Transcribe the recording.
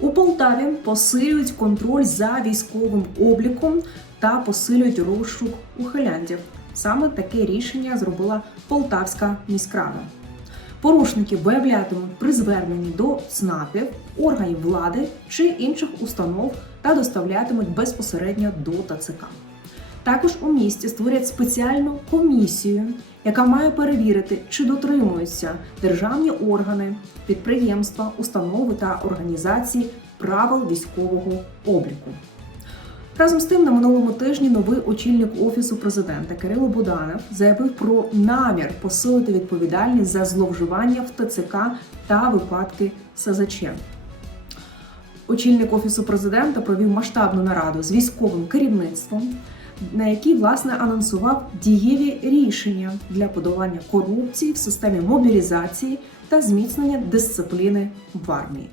У Полтаві посилюють контроль за військовим обліком та посилюють розшук ухилянтів. Саме таке рішення зробила Полтавська міськрада. Порушники виявлятимуть при зверненні до ЦНАПів, органів влади чи інших установ та доставлятимуть безпосередньо до ТЦК. Також у місті створять спеціальну комісію, яка має перевірити, чи дотримуються державні органи, підприємства, установи та організації правил військового обліку. Разом з тим, на минулому тижні новий очільник офісу президента Кирило Буданов заявив про намір посилити відповідальність за зловживання в ТЦК та випадки СЗЧ. Очільник офісу президента провів масштабну нараду з військовим керівництвом, на якій власне анонсував дієві рішення для подолання корупції в системі мобілізації та зміцнення дисципліни в армії.